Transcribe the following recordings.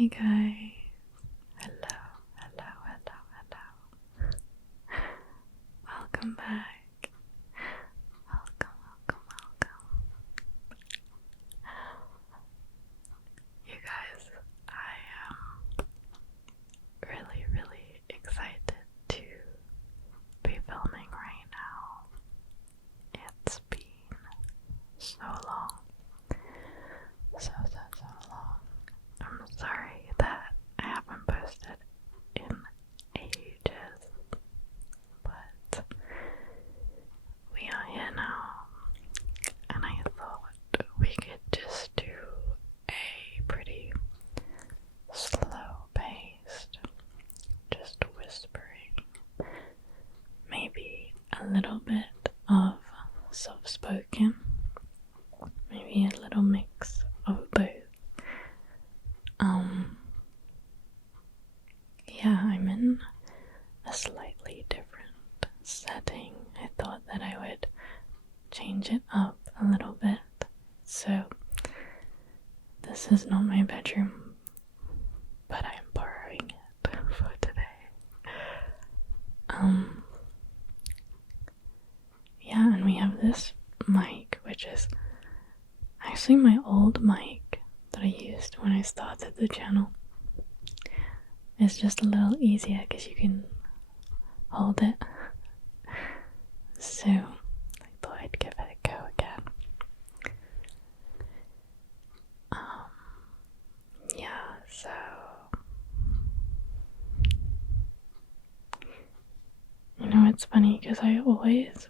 Hey guys, hello, hello, hello, hello. Welcome back. Welcome, welcome, welcome. You guys, I am really, really excited to be filming right now. It's been so long. So long. I'm sorry that I haven't posted in ages, but we are here now, and I thought we could just do a pretty slow paced, just whispering, maybe a little bit of soft spoken, maybe a little mix of both. Yeah, I'm in a slightly different setting. I thought that I would change it up a little bit. So, this is not my bedroom, but I'm borrowing it for today. Yeah, and we have this mic, which is actually my old mic that I used when I started the channel. It's just a little easier because you can hold it. So I thought I'd give it a go again. Yeah, so it's funny because I always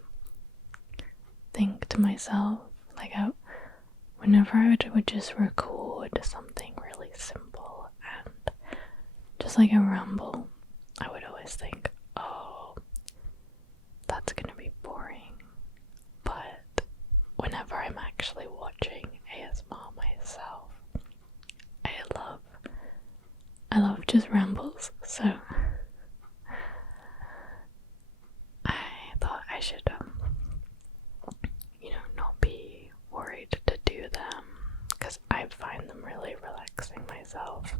think to myself, like whenever I would just record something really simple and just like a ramble, I would always think, oh, that's gonna be boring. But whenever I'm actually watching ASMR myself, I love just rambles, so I thought I should not be worried to do them, because I find them really relaxing myself.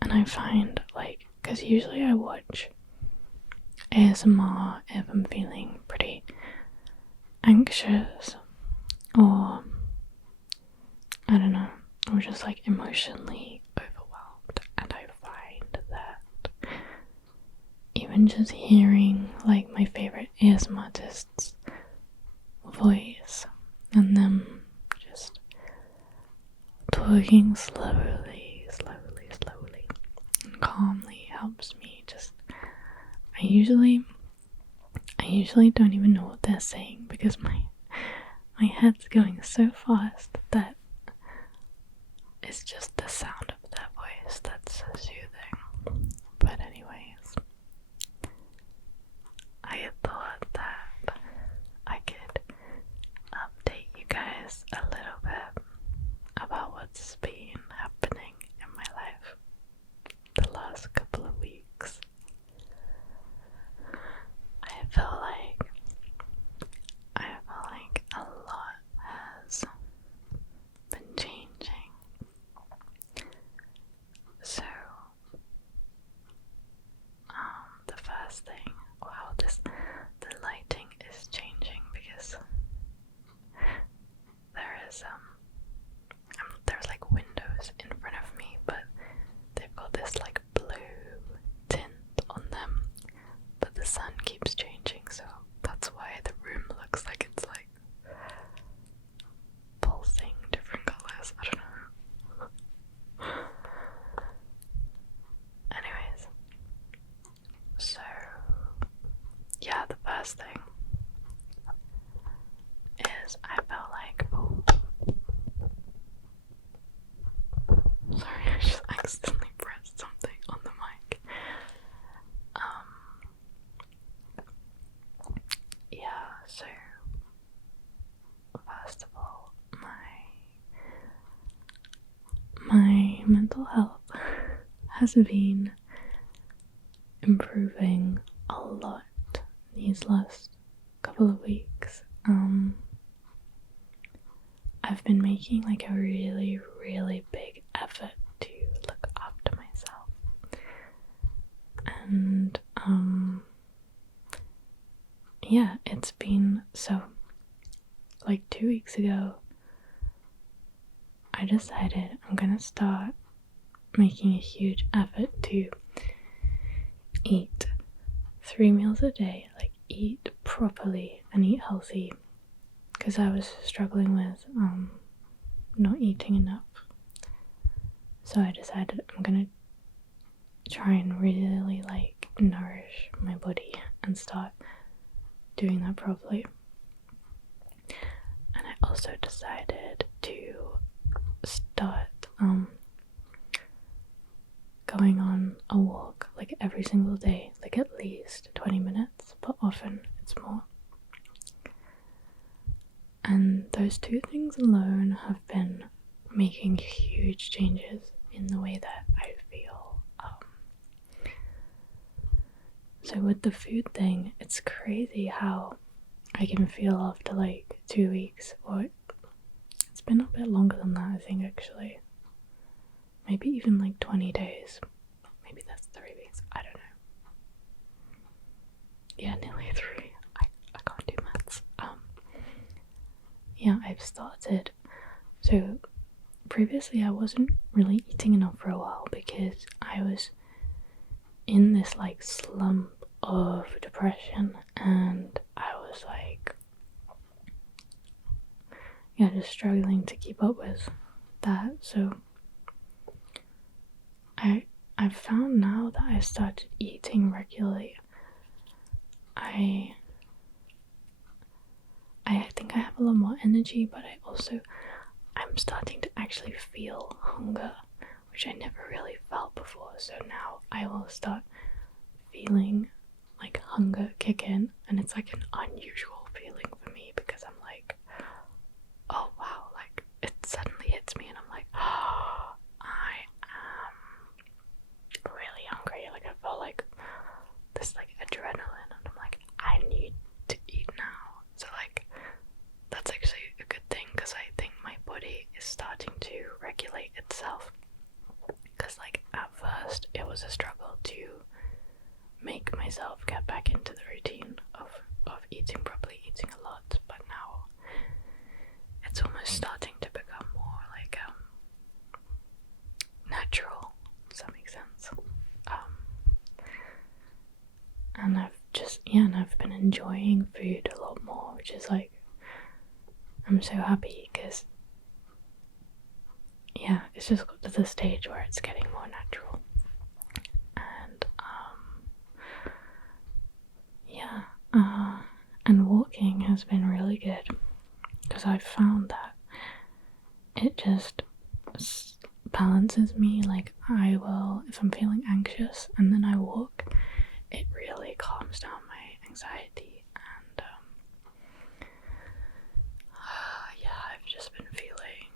And I find, because usually I watch ASMR if I'm feeling pretty anxious, or I don't know, or just emotionally overwhelmed, and I find that even just hearing my favorite ASMR artist's voice and them just talking slowly and calmly helps me I usually don't even know what they're saying because my head's going so fast that it's just the sound of their voice that's so soothing. But anyways, I thought that I could update you guys a little bit about what's been happening in my life the last couple of weeks. I feel like a lot has been changing. So, the first thing, wow, the lighting is changing because there's windows in front of me, but they've got this blue tint on them, but the sun keeps changing, so that's why the room looks like it's pulsing different colors. I don't know. Anyways, so yeah, the first thing is I felt sorry, I just accidentally pressed something on the mic. Yeah, so first of all, my mental health has been improving a lot these last couple of weeks. I've been making a really, really big effort to look yeah, it's been so, like 2 weeks ago, I decided I'm gonna start making a huge effort to eat 3 meals a day, like eat properly and eat healthy, because I was struggling with not eating enough. So I decided I'm gonna try and really like nourish my body and start doing that properly. And I also decided to start going on a walk like every single day, like at least 20 minutes, but often it's more. And those two things alone have been making huge changes in the way that I feel. So with the food thing, it's crazy how I can feel after like 2 weeks, or it's been a bit longer than that, I think, actually. Maybe even like 20 days. Maybe that's 3 weeks. I don't know. Yeah, nearly 3. I can't do maths. Yeah, I've started. So previously I wasn't really eating enough for a while because I was in this like slump of depression, and I was like, yeah, just struggling to keep up with that. So I've found now that I started eating regularly, I think I have a lot more energy, but I'm starting to actually feel hunger, which I never really felt before. So now I will start feeling like hunger kick in, and it's like an unusual feeling for me because I'm like, oh wow, like it suddenly hits me and I'm like, oh, I am really hungry. Like I felt like this like adrenaline, and I'm like, I need to eat now. So like that's actually a good thing, because I think my body is starting to regulate itself. Because like at first it was a struggle to make myself get back into the routine of eating properly, eating a lot, but now it's almost starting to become more like natural. Does that make sense? And I've been enjoying food a lot more, which is like, I'm so happy, because yeah, it's just got to the stage where it's getting more natural. And and walking has been really good, because I've found that it just balances me. Like I will, if I'm feeling anxious and then I walk, it really calms down my anxiety. And yeah, I've just been feeling,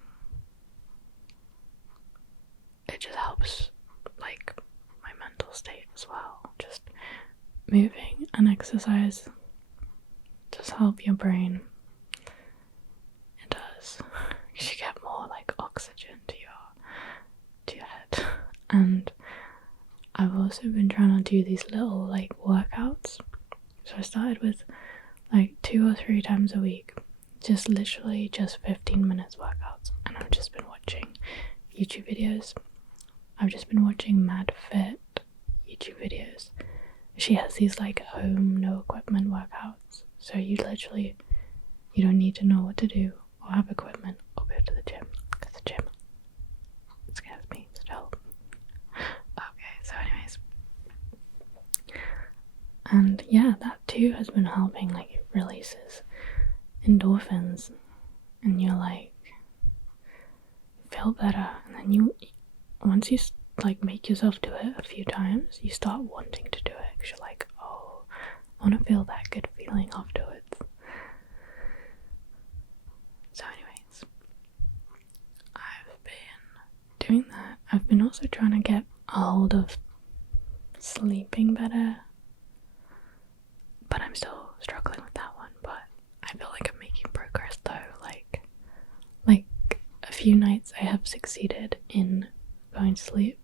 it just helps like my mental state as well. Just moving and exercise does help your brain. It does. You get more like oxygen to your head. And I've also been trying to do these little like workouts. So I started with like 2 or 3 times a week, just literally just 15 minutes workouts, and I've just been watching YouTube videos. I've just been watching Mad Fit YouTube videos. She has these like home, no equipment workouts. So you don't need to know what to do or have equipment or go to the gym, because the gym scares me still. Okay, so anyways. And yeah, that too has been helping. Like it releases endorphins and you're like, feel better. And then once you like make yourself do it a few times, you start wanting to do it, because you're like, oh, I want to feel that good feeling afterwards. So anyways, I've been doing that. I've been also trying to get a hold of sleeping better, but I'm still struggling with that one. But I feel like I'm making progress though. Like a few nights I have succeeded in going to sleep,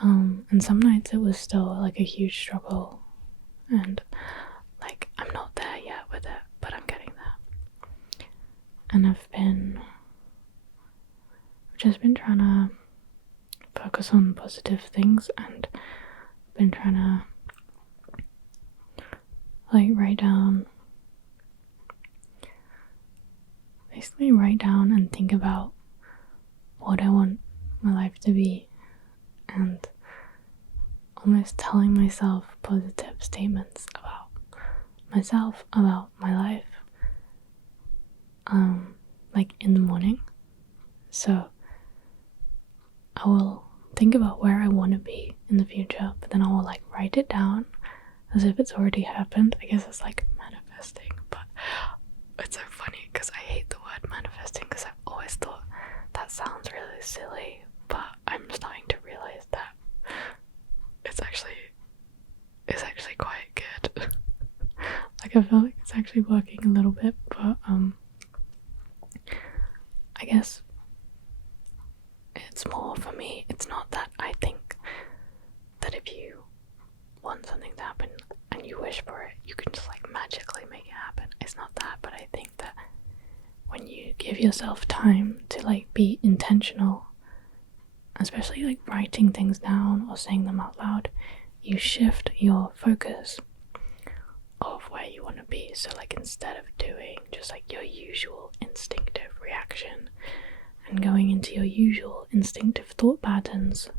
and some nights it was still like a huge struggle. And like I'm not there yet with it, but I'm getting there. And I've just been trying to focus on positive things, and been trying to like write down and think about what I want my life to be, and almost telling myself positive statements about myself, about my life, like in the morning. So I will think about where I want to be in the future, but then I will like write it down as if it's already happened. I guess it's like manifesting, but it's so funny because I hate the word manifesting because I've always thought that sounds really silly, but I'm starting to realize that it's actually quite good. Like I feel like it's actually working a little bit, but I guess it's more for me. It's not that I think that if you want something to happen and you wish for it, you can just like magically make it happen. It's not that, but I think that when you give yourself time to like be intentional, especially like writing things down or saying them out loud, you shift your focus of where you want to be. So like instead of doing just like your usual instinctive reaction and going into your usual instinctive thought patterns,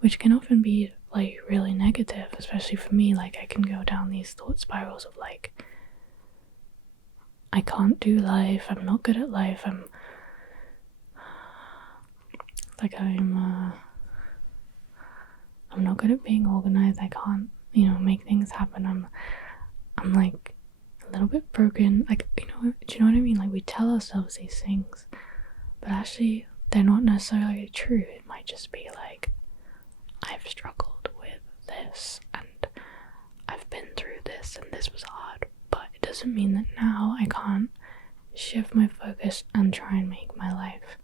which can often be like really negative, especially for me. Like I can go down these thought spirals of like, I can't do life, I'm not good at life, I'm not good at being organized, I can't, make things happen, I'm like a little bit broken, like, do you know what I mean? Like we tell ourselves these things, but actually they're not necessarily true. It might just be like, I've struggled with this and I've been through this and this was hard, but it doesn't mean that now I can't shift my focus and try and make my life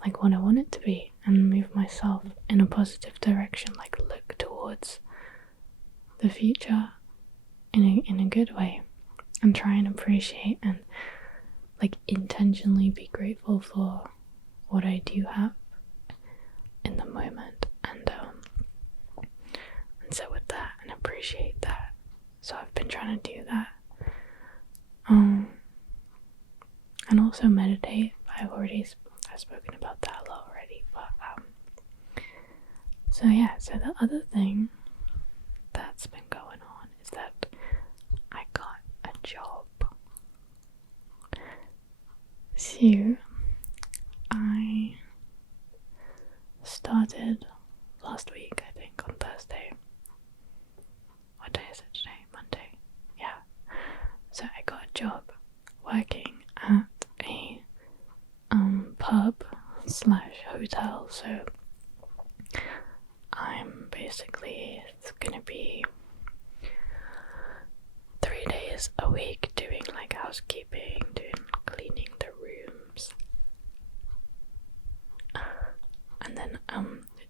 like what I want it to be and move myself in a positive direction, like look towards the future in a good way, and try and appreciate and like intentionally be grateful for what I do have in the moment, and sit with that and appreciate that. So I've been trying to do that, and also meditate. I've spoken about that a lot already, but so the other thing that's been going on is that I got a job. So I started last week, I think, on Thursday. What day is it today? Monday. Yeah. So I got a job working at a pub / hotel. So it's gonna be 3 days a week doing like housekeeping, doing cleaning the rooms, and then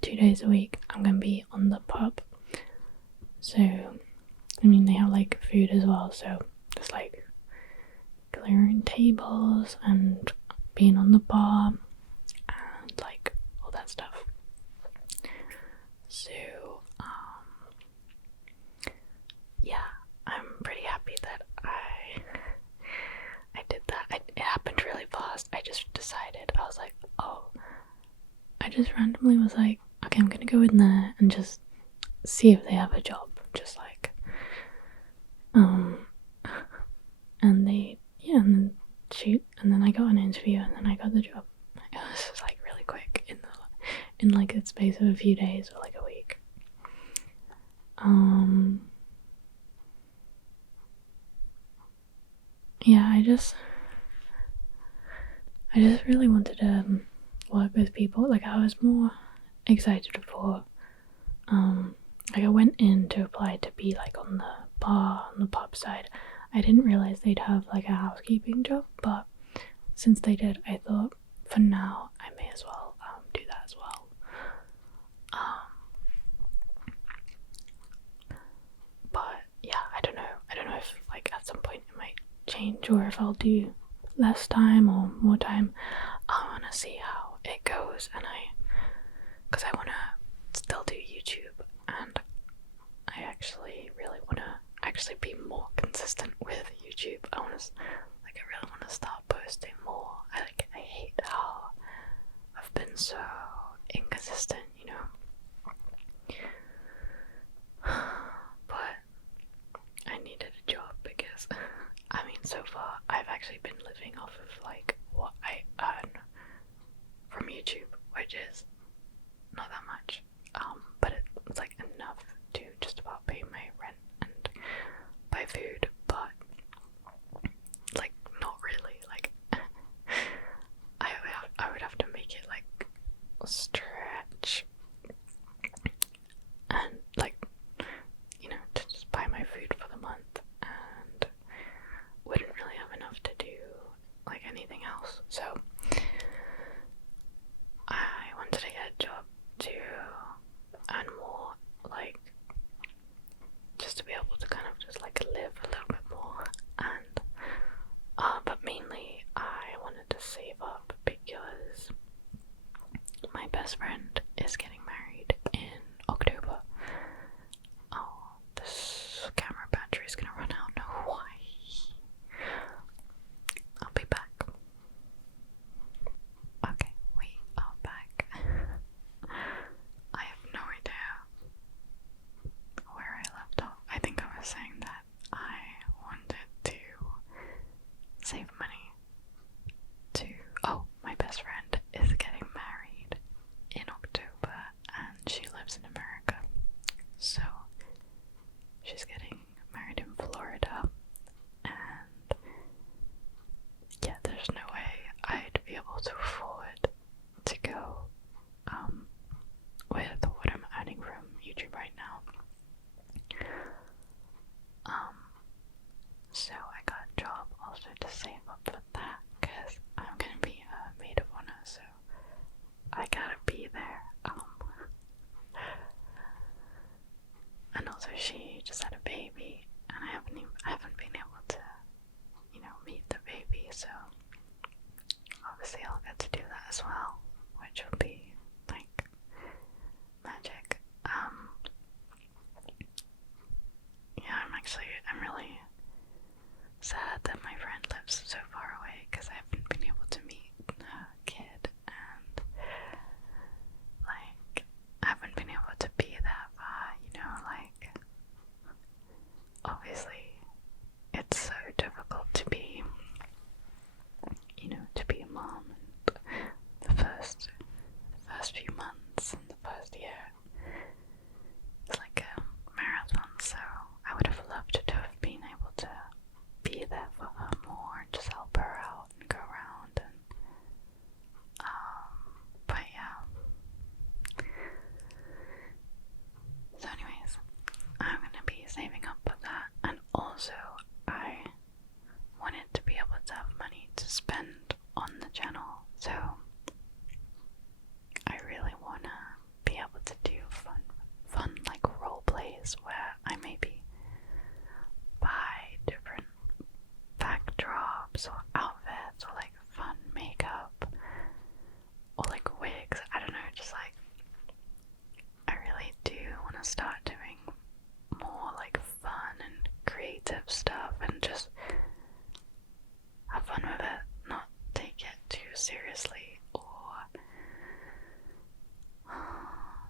2 days a week I'm gonna be on the pub. So I mean they have like food as well, so just like clearing tables and being on the bar and like all that stuff. So I'm pretty happy that I did that. It happened really fast. I just decided, I was like, I just randomly was like, okay, I'm gonna go in there and just see if they have a job, just like and then I got an interview and then I got the job. It was just like really quick in like the space of a few days or like a week. I just really wanted to work with people. Like I was more excited for like I went in to apply to be like on the pub side. I didn't realize they'd have like a housekeeping job, but since they did, I thought for now I may as well do that as well. But yeah, I don't know if change or if I'll do less time or more time. I want to see how it goes, and because I want to still do YouTube, and I actually really want to actually be more consistent with YouTube. I really want to start posting more. I hate how I've been so inconsistent, you know. But I needed a job because, I mean, so far I've actually been living off of like what I earn from YouTube, which is not that much, but it's like enough to just about pay my rent and buy food, but like not really. Like I would have to make it like stretch and like, you know, to just buy my food for the month, and wouldn't really have enough to do like anything else. So I wanted to get a job to earn more, like just to be able to kind of just like live a little bit more, and but mainly I wanted to save up because my best friend is getting married in October. Oh, this camera battery is gonna run out. No, why? I'll be back. Okay, we are back. I have no idea where I left off. I think I was saying that I wanted to save money to. Oh, my best friend is getting married in October, and she lives in America. So she's getting married in Florida, and yeah, there's no way I'd be able to afford to go with what I'm earning from YouTube right now. So I got a job also to save up for that, because I'm gonna be a maid of honor, so I gotta be there. And also she just had a baby, and I haven't been able to, you know, meet the baby, so obviously I'll get to do that as well, which will be like magic. Yeah, I'm really sad that my friend lives so far away, because I haven't been able to meet her kid, and like I haven't been able to be that far, you know, like obviously it's so difficult to be, you know, to be a mom, and the first few months and the first year it's like a marathon, so I would have loved to have been able to be there for her more and just help her out and go around, and but yeah. So anyways, I'm gonna be saving up for that, and also I wanted to be able to have money to spend on the channel, so I really wanna be able to do fun like role plays where I maybe buy different backdrops or outfits or like fun makeup or like wigs. I don't know, just like I really do want to start doing more like fun and creative stuff and just have fun with it, not take it too seriously, or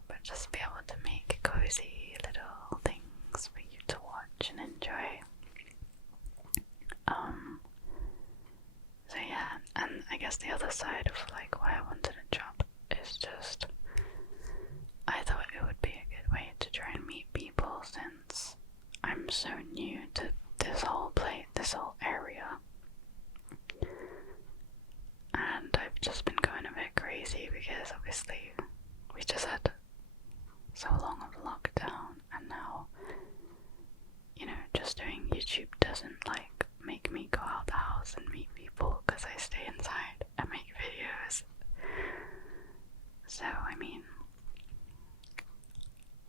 but just be able to make cozy little things for you to watch and enjoy. So yeah, and I guess the other side of like why I wanted a job is just I thought it would be a good way to try and meet people, since I'm so new to this whole area, and I've just been going a bit crazy because obviously we just had so long of lockdown, and now, you know, just doing YouTube doesn't like make me go out the house and meet people because I stay inside and make videos. So I mean,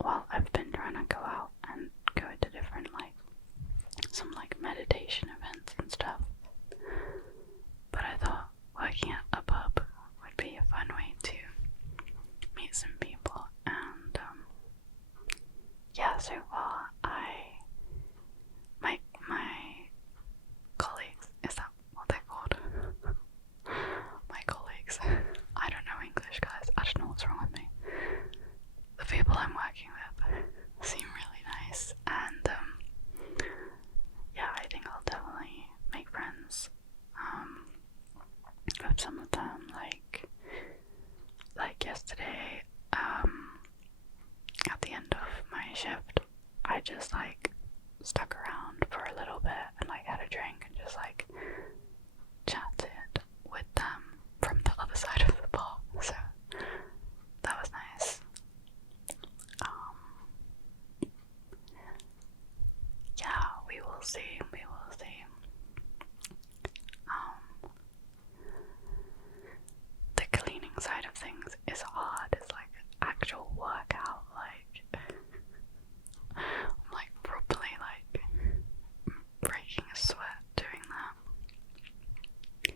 well, I've been trying to go out and go to different like some like meditation events and stuff, fun way to meet some people, and yeah, so far my colleagues, is that what they're called? My colleagues, I don't know English, guys, I don't know what's wrong with me. The people I'm working with seem really nice, and yeah, I think I'll definitely make friends with some of them. Like yesterday, at the end of my shift, I just stuck around for a little bit and had a drink and just chatted with them from the other side of the bar, so that was nice. Yeah, we will see. The cleaning side of things is hard. It's actual workout. I'm properly breaking a sweat doing that.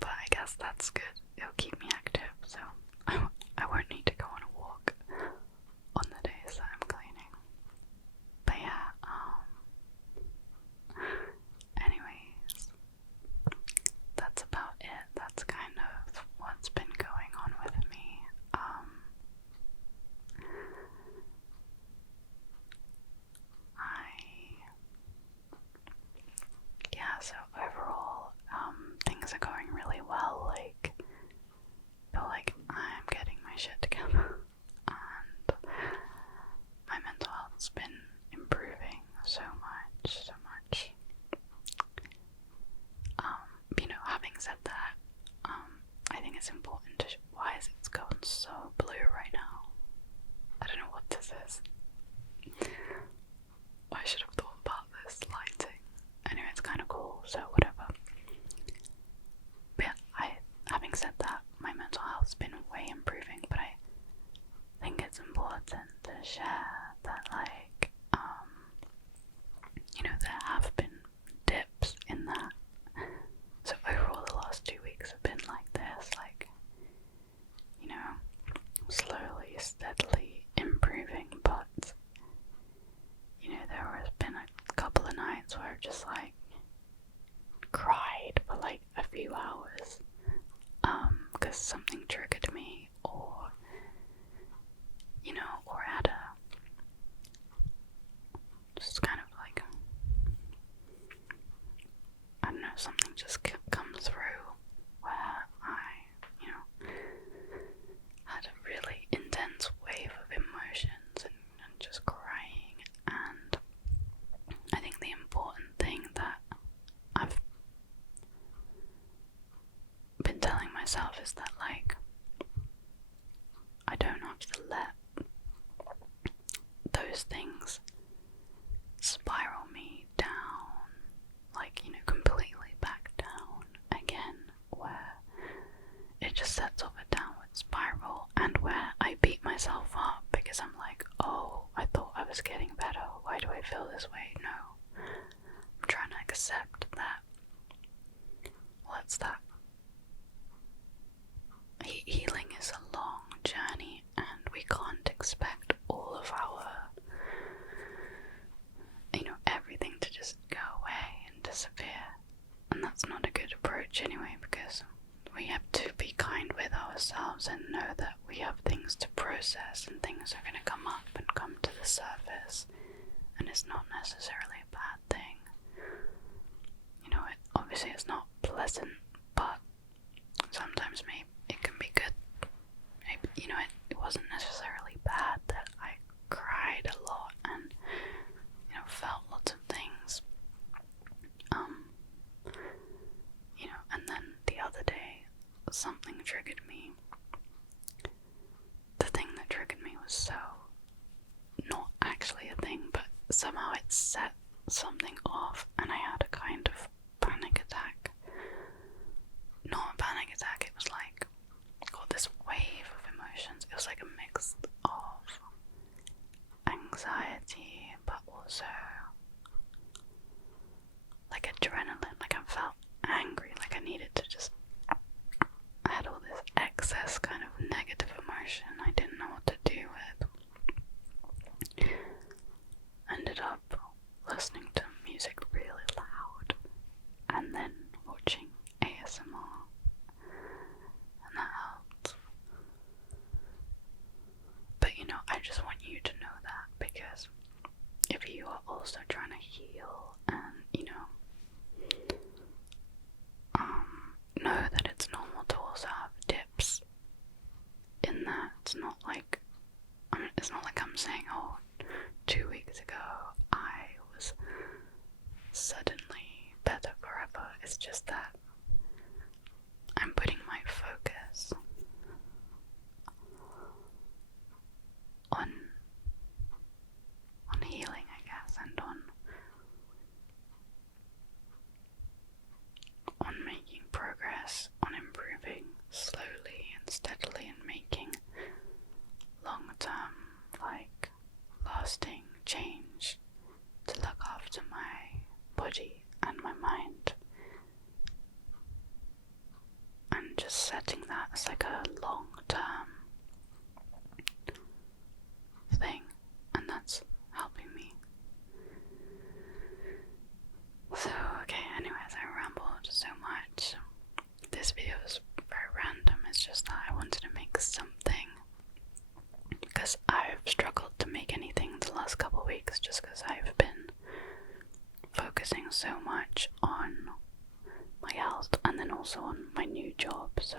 But I guess that's good. It'll keep me active, so I won't need to go on a walk on the days that I'm cleaning. But yeah, anyways, that's about it. That's kind of what's been going on with me. Yeah, so overall, things are going really well. Feel like I'm getting my shit together, and my mental health's been improving so much. Having said that, I think it's important to why is it going so blue right now? I don't know what this is. I should have thought about this lighting. Anyway, it's kind of cool, so whatever. But yeah, having said that, my mental health's been way improving, but I think it's important to share that there have been dips in that. So overall the last 2 weeks have been like this, slowly, steadily improving, but there has been a couple of nights where I've just cried for a few hours, because something triggered me, or had just kind of I don't know, something just comes through where I, had a really intense wave of emotions and just crying. And I think the important thing that I've been telling myself is that I don't have to let those things spiral me down, completely back down again, where it just sets off a downward spiral, and where I beat myself up because I'm oh, I thought I was getting better, why do I feel this way? No, I'm trying to accept that, what's that? Healing is a long journey, and we can't expect all of our everything to just go away and disappear. And that's not a good approach anyway, because we have to be kind with ourselves and know that we have things to process, and things are going to come up and come to the surface, and it's not necessarily a bad thing. Obviously it's not pleasant, but sometimes maybe it can be good. Maybe, it wasn't necessarily bad that I cried a lot and felt lots of things. And then the other day something triggered me. The thing that triggered me was so not actually a thing, but somehow it set something off, and I had a kind of panic attack. Not a panic attack, it was this wave of emotions. It was a mix of anxiety, but also adrenaline. I felt angry, I needed to just, I had all this excess just want you to know that, because if you are also trying to heal and, know that it's normal to also have dips in that. It's not like, it's not like I'm saying, oh, 2 weeks ago I was suddenly better forever. It's just that I'm putting my focus on healing, I guess, and on making progress, on improving slowly and steadily, and making long-term, like, lasting change to look after my body and my mind, and just setting that as like a long-term thing, and that's helping me. So, okay, anyways, I rambled so much. This video is very random. It's just that I wanted to make something, because I've struggled to make anything the last couple of weeks, just because I've been focusing so much on my health and then also on my new job. So,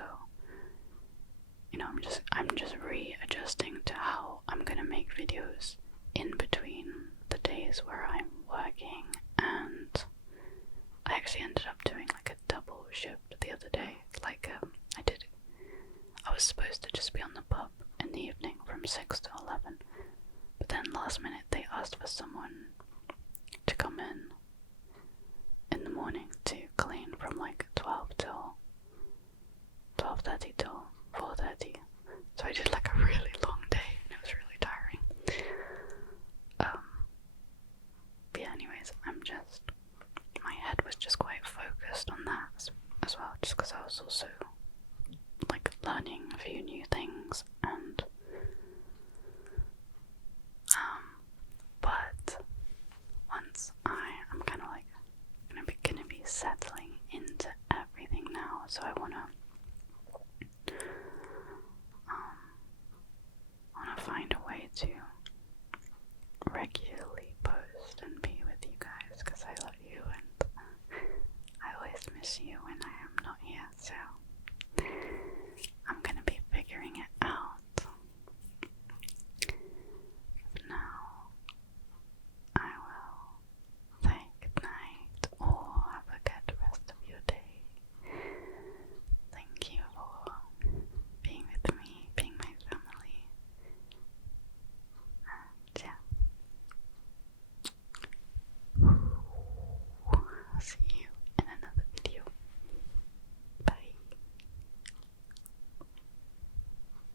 I'm just readjusting to how I'm gonna make videos in between the days where I'm working, and I actually ended up doing like a double shift the other day. Like, I was supposed to just be on the pub in the evening from 6 to 11, but then last minute they asked for someone to come in the morning to clean from like 12:30 till 4:30. So I did like a really long day, and it was really tiring. But yeah, anyways, my head was just quite focused on that as well, just because I was also like learning a few new things, and but once I'm kind of like gonna be settling into everything now, so I wanna find a way to regularly post and be with you guys, because I love you and I always miss you when I am not here. So